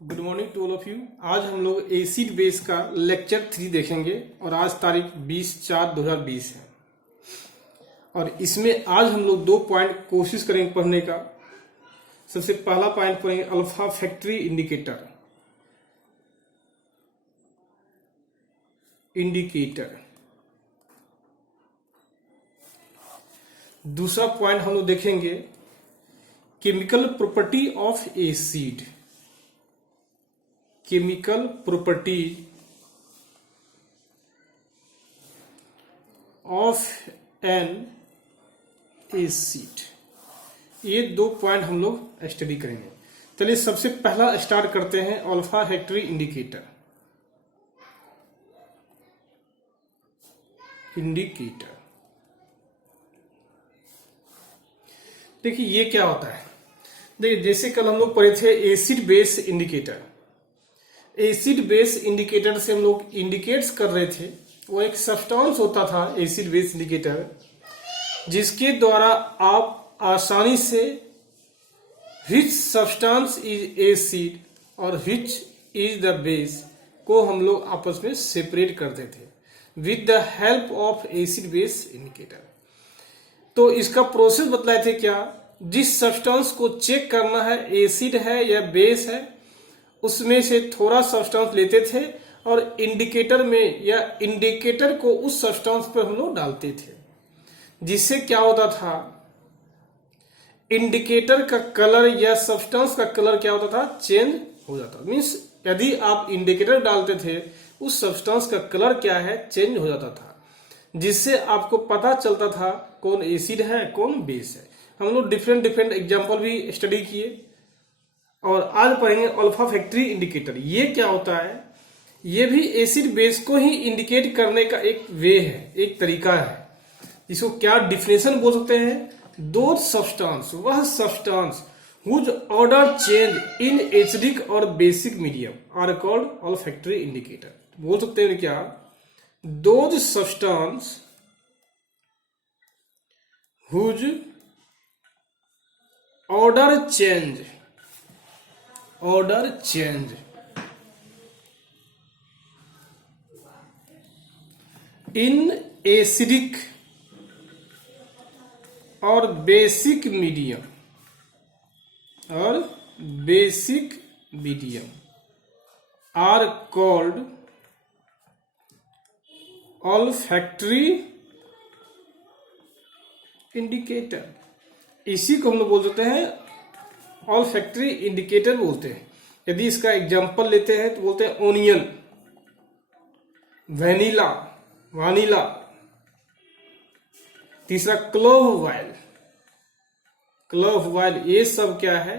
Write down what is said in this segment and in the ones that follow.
Good morning to all of you. आज हम लोग एसिड बेस का लेक्चर 3 देखेंगे और आज तारीख 20/4/2020 है। और इसमें आज हम लोग 2 पॉइंट कोशिश करेंगे पढ़ने का। सबसे पहला पॉइंट पढ़ेंगे अल्फा फैक्ट्री इंडिकेटर। दूसरा पॉइंट हम लोग देखेंगे chemical property of acid. Chemical property of N acid. ये 2 पॉइंट हम लोग स्टडी करेंगे। चलिए सबसे पहला स्टार्ट करते हैं अल्फा फैक्ट्री इंडिकेटर। देखिए ये क्या होता है। देखिए जैसे कल हम लोग पढ़े थे acid base indicator. Acid base indicator से हम लोग इंडिकेट्स कर रहे थे, वो एक सब्सटेंस होता था एसिड बेस इंडिकेटर, जिसके द्वारा आप आसानी से विच सब्सटेंस इज एसिड और विच इज द बेस को हम लोग आपस में सेपरेट करते थे with the help of acid base indicator. तो इसका प्रोसेस बतलाए थे क्या, जिस सब्सटेंस को चेक करना है एसिड है या बेस है, उसमें से थोड़ा सब्सटेंस लेते थे और इंडिकेटर में या इंडिकेटर को उस सब्सटेंस पर हम लोग डालते थे, जिससे क्या होता था इंडिकेटर का कलर या सब्सटेंस का कलर क्या होता था, चेंज हो जाता। मींस यदि आप इंडिकेटर डालते थे उस सब्सटेंस का कलर क्या है, चेंज हो जाता था, जिससे आपको पता चलता था कौन एसिड है कौन बेस है। हम लोग डिफरेंट एग्जांपल भी स्टडी किए और आज पढ़ेंगे अल्फा फैक्ट्री इंडिकेटर। ये क्या होता है, ये भी एसिड बेस को ही इंडिकेट करने का एक वे है, एक तरीका है, जिसको क्या डिफिनेशन बोल सकते हैं, दो सब्सटेंस, वह substance whose odour change in acidic और basic medium are called olfactory indicator. बोल सकते हैं क्या, दो substance whose odour change in acidic और basic medium are called olfactory indicator. इसी को हम लोग बोल देते हैं ऑल्फैक्टरी इंडिकेटर बोलते हैं। यदि इसका एग्जांपल लेते हैं तो बोलते हैं ओनियन, वानिला, तीसरा क्लोव वाइल, ये सब क्या है,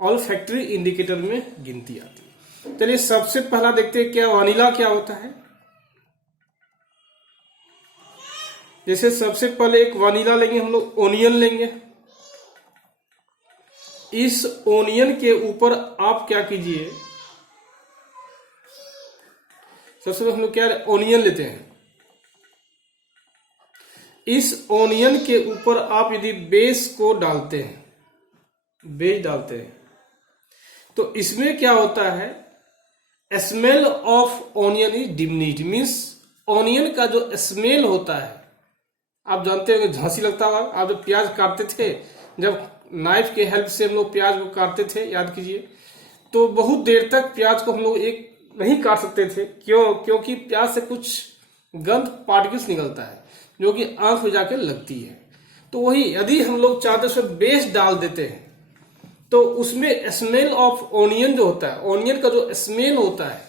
ऑल्फैक्टरी इंडिकेटर में गिनती आती है। चलिए सबसे पहला देखते हैं क्या वानिला क्या होता है। जैसे सबसे पहले एक वानिला लेंगे हम लोग, ओनियन लेंगे। इस ओनियन के ऊपर आप क्या कीजिए, सबसे पहले हम लोग क्या ओनियन लेते हैं, इस ओनियन के ऊपर आप यदि बेस डालते हैं तो इसमें क्या होता है, smell of onion is diminished. Means onion का जो स्मेल होता है, आप जानते होंगे झांसी लगता होगा। आप जब प्याज काटते थे, जब नाइफ के हेल्प से हम लोग प्याज को काटते थे, याद कीजिए, तो बहुत देर तक प्याज को हम लोग एक नहीं काट सकते थे। क्योंकि प्याज से कुछ गंध पार्टिकल्स निकलता है जो कि आंख में जाके लगती है। तो वही यदि हम लोग चाहते उसमें बेस डाल देते हैं तो उसमें स्मेल ऑफ ओनियन जो होता है, ओनियन का जो स्मेल होता है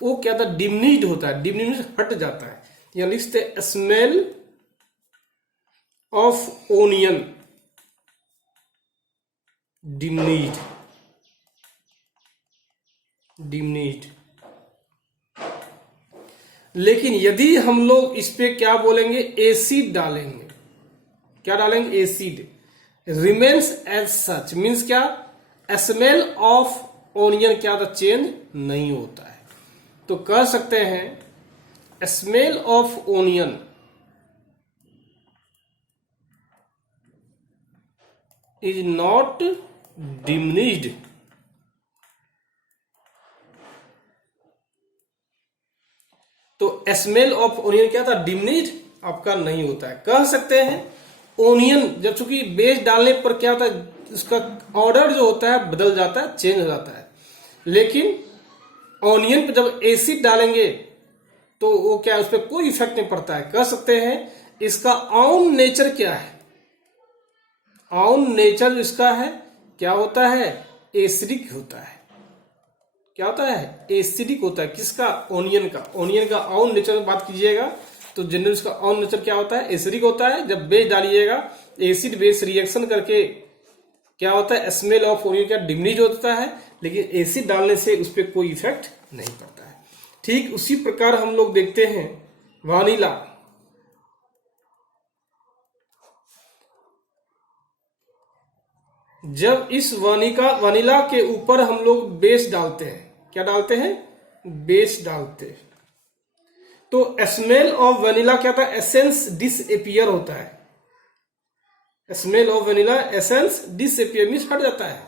वो क्या था, डिमिनिश्ड होता है, डिमिनिश्ड हट जाता है। या लिखते स्मेल ऑफ ओनियन डिमिनिश्ड। लेकिन यदि हम लोग इस पे क्या बोलेंगे, एसिड डालेंगे, क्या डालेंगे, acid, remains as such. Means क्या, स्मेल ऑफ ओनियन क्या था, चेंज नहीं होता है। तो कह सकते हैं smell of onion is not diminished तो स्मेल ऑफ ओनियन क्या था, डिमिनिश आपका नहीं होता है। कह सकते हैं ओनियन जब चूंकि बेस डालने पर क्या होता है, उसका ऑर्डर जो होता है बदल जाता है, चेंज हो जाता है। लेकिन ऑनियन पे जब एसिड डालेंगे तो वो क्या है, उस पर कोई इफेक्ट नहीं पड़ता है। कह सकते हैं इसका ऑन नेचर क्या है, ऑन नेचर इसका है क्या होता है, एसिडिक होता है। क्या होता है, एसिडिक होता है। किसका, ओनियन का। ओनियन का ऑन नेचर में बात कीजिएगा तो जनरल इसका ऑन नेचर क्या होता है, एसिडिक होता है। जब बेस डालिएगा एसिड बेस रिएक्शन करके क्या होता है, स्मेल ऑफ ओनियन क्या डिमिनिश होता है, लेकिन एसिड डालने से उस पर कोई इफेक्ट नहीं पड़ता है। ठीक उसी प्रकार हम लोग देखते हैं वानिला। जब इस वानिला के ऊपर हम लोग बेस डालते हैं, क्या डालते हैं, बेस डालते हैं, तो स्मेल ऑफ वनीला क्या था, एसेंस डिसअपियर होता है। Smell of vanilla essence disappear means हट जाता है।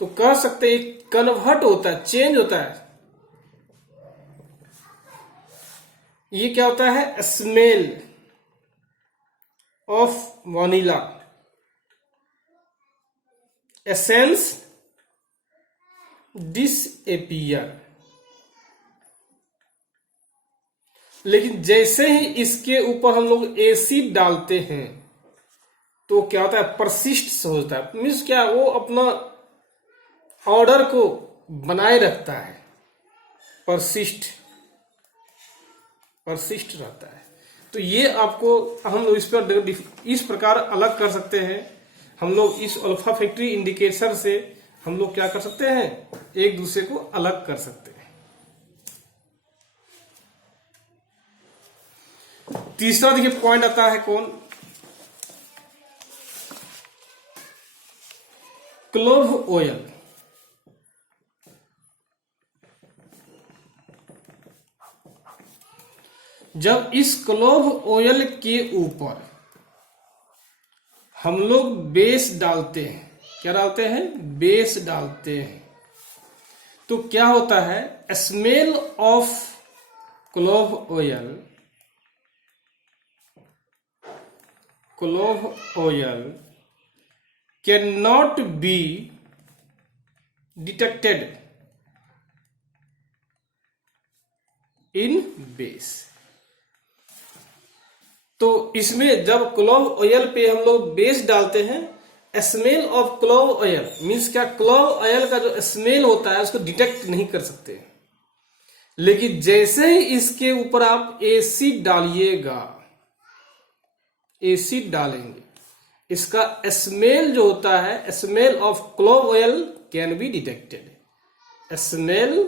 तो कह सकते हैं कन्वर्ट होता है, चेंज होता है। ये क्या होता है, smell of vanilla essence disappear. लेकिन जैसे ही इसके ऊपर हम लोग एसिड डालते हैं तो क्या होता है, परसिस्ट होता है। मीन्स क्या, वो अपना ऑर्डर को बनाए रखता है, परसिस्ट रहता है। तो ये आपको हम लोग इस पर इस प्रकार अलग कर सकते हैं। हम लोग इस अल्फा फैक्ट्री इंडिकेटर से हम लोग क्या कर सकते हैं, एक दूसरे को अलग कर सकते हैं। तीसरा देखिए पॉइंट आता है कौन, क्लोव ऑयल। जब इस क्लोव ऑयल के ऊपर हम लोग बेस डालते हैं, क्या डालते हैं, बेस डालते हैं, तो क्या होता है, smell of clove oil can not be detected in base. तो इसमें जब क्लोव ऑयल पे हम लोग बेस डालते हैं, smell of clove oil means क्या, क्लोव ऑयल का जो स्मेल होता है उसको डिटेक्ट नहीं कर सकते। लेकिन जैसे ही इसके ऊपर आप एसिड डालिएगा, एसिड डालेंगे, इसका स्मेल जो होता है, smell of clove oil can be detected. Smell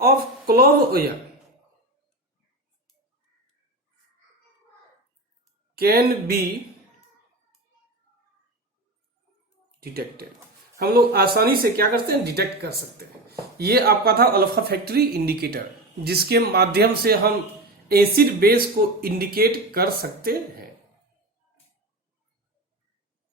of clove oil can be detected. हम लोग आसानी से क्या करते हैं, डिटेक्ट कर सकते हैं। ये आपका था अल्फा फैक्ट्री इंडिकेटर, जिसके माध्यम से हम एसिड बेस को इंडिकेट कर सकते हैं।